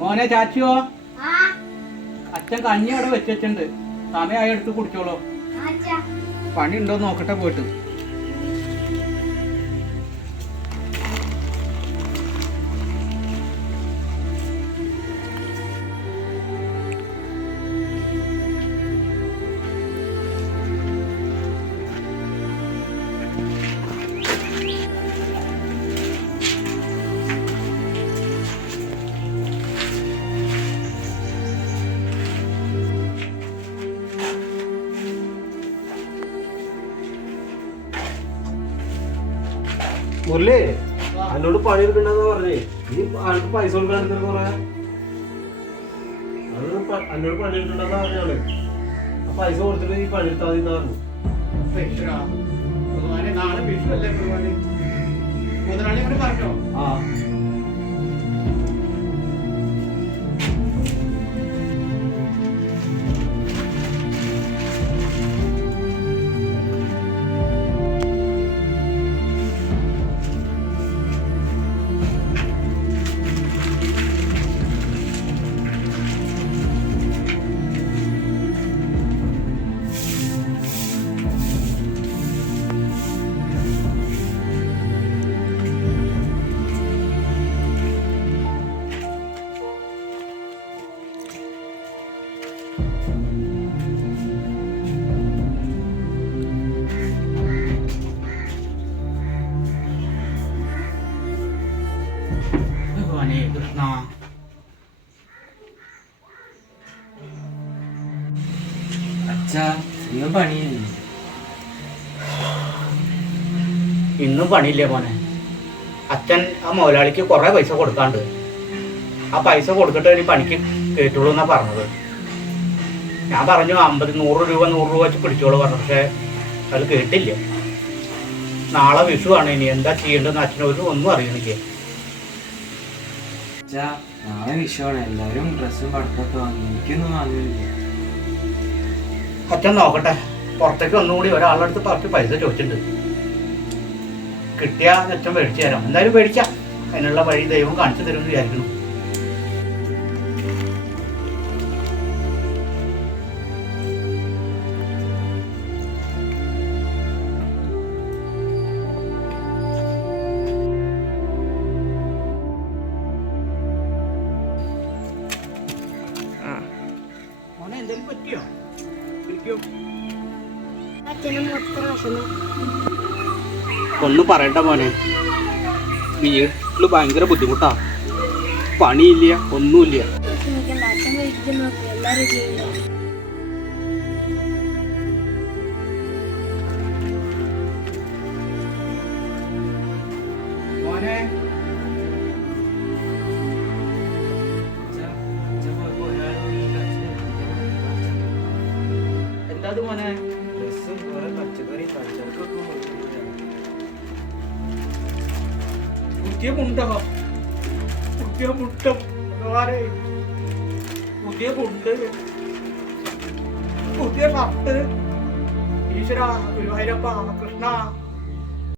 മോനെ ചാച്ചിയോ അച്ഛൻ കഞ്ഞി അവിടെ വെച്ചിട്ടുണ്ട്. സമയമായി എടുത്ത് കുടിച്ചോളൂ. പണി ഉണ്ടോ നോക്കട്ടെ പോയിട്ട്. മുരളി എന്നോട് പണി എടുക്കണ്ടെന്ന് പറഞ്ഞേ. നീ ആൾക്ക് പൈസ കൊടുക്കാൻ കൊറേ എന്നോട് പണി എടുക്കണ്ടെന്ന് പറഞ്ഞാണ്. ആ പൈസ കൊടുത്തിട്ട് ഈ പണി എടുത്താൽ മതി പറഞ്ഞു. നാളെ വിഷു അല്ലേ മുതലാളി പറഞ്ഞോ? ആ കൃഷ്ണ അച്ഛാ ഇന്നും പണിയില്ല. ഇന്നും പണിയില്ലേ മോനെ? അച്ഛൻ ആ മുതലാളിക്ക് കുറെ പൈസ കൊടുക്കാണ്ട്. ആ പൈസ കൊടുത്തിട്ട് ഇനി പണിക്ക് കേട്ടുള്ളൂ എന്നാ പറഞ്ഞത്. ഞാൻ പറഞ്ഞു 100 രൂപ വെച്ച് പിടിച്ചോളൂ പറഞ്ഞു. പക്ഷെ അത് കേട്ടില്ല. നാളെ വിഷു ആണ്. ഇനി എന്താ ചെയ്യേണ്ടതെന്ന് അച്ഛനൊരു ഒന്നും അറിയണില്ല. അച്ഛാ നാളെ വിഷുവാണ്. എല്ലാവരും ഡ്രസ്സും പടക്കമൊക്കെ വാങ്ങി. എനിക്കൊന്നും വാങ്ങില്ല. അച്ഛൻ നോക്കട്ടെ. പുറത്തേക്ക് ഒന്നുകൂടി ഒരാളുടെ അടുത്ത് പൈസ ചോദിച്ചിട്ടുണ്ട്. കിട്ടിയാ അച്ഛൻ മേടിച്ചു തരാം. എന്തായാലും മേടിക്കാം. അതിനുള്ള വഴി ദൈവം കാണിച്ചു തരുമെന്ന് വിചാരിക്കുന്നു. മോനെ എന്തെങ്കിലും പറ്റിയോ? ഒന്നും പറയണ്ട മോനെ. വീട്ടില് ഭയങ്കര ബുദ്ധിമുട്ടാ. പണിയില്ല, ഒന്നുമില്ല. മോനെ എന്താ മോനെ? ഡ്രസ്സും കുറെ പച്ചക്കറി പച്ചക്കറിക്കൊക്കെ പുതിയ മുണ്ടോ? പുതിയ മുണ്ടം പുതിയ മുണ്ട്, പുതിയ ഷർട്ട്. ഈശ്വര, ഗുരുവായൂരപ്പ, കൃഷ്ണ.